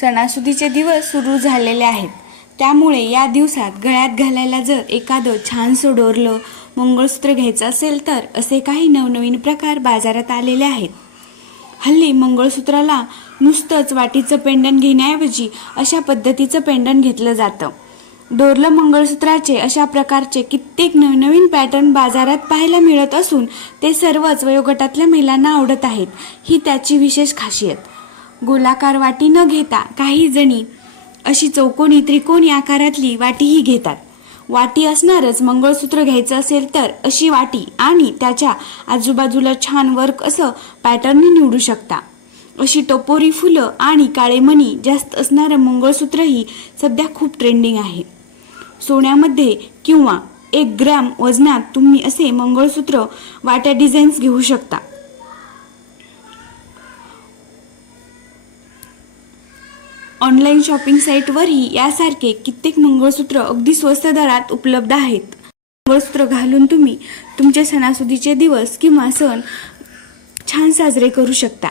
सणासुदीचे दिवस सुरू झालेले आहेत, त्यामुळे या दिवसात गळ्यात घालायला जर एखादं छानसं डोरलं मंगळसूत्र घ्यायचं असेल तर असे काही नवनवीन प्रकार बाजारात आलेले आहेत. हल्ली मंगळसूत्राला नुसतंच वाटीचं पेंडंट घेण्याऐवजी अशा पद्धतीचं पेंडंट घेतलं जातं. डोरलं मंगळसूत्राचे अशा प्रकारचे कित्येक नवनवीन पॅटर्न बाजारात पाहायला मिळत असून ते सर्वच वयोगटातल्या महिलांना आवडत आहेत. ही त्याची विशेष खासियत. गोलाकार वाटी न घेता काही जणी अशी चौकोनी त्रिकोणी आकारातली वाटीही घेतात. वाटी असणारच मंगळसूत्र घ्यायचं असेल तर अशी वाटी आणि त्याच्या आजूबाजूला छान वर्क असं पॅटर्न निवडू शकता. अशी टपोरी फुलं आणि काळे मणी जास्त असणारं मंगळसूत्रही सध्या खूप ट्रेंडिंग आहे. सोन्यामध्ये किंवा 1 ग्रॅम वजनात तुम्ही असे मंगळसूत्र वाट्या डिझाईन्स घेऊ शकता. ऑनलाईन शॉपिंग साईटवरही यासारखे कित्येक मंगळसूत्र अगदी स्वस्त दरात उपलब्ध आहेत. मंगळसूत्र घालून तुम्ही तुमचे सणासुदीचे दिवस किंवा सण छान साजरे करू शकता.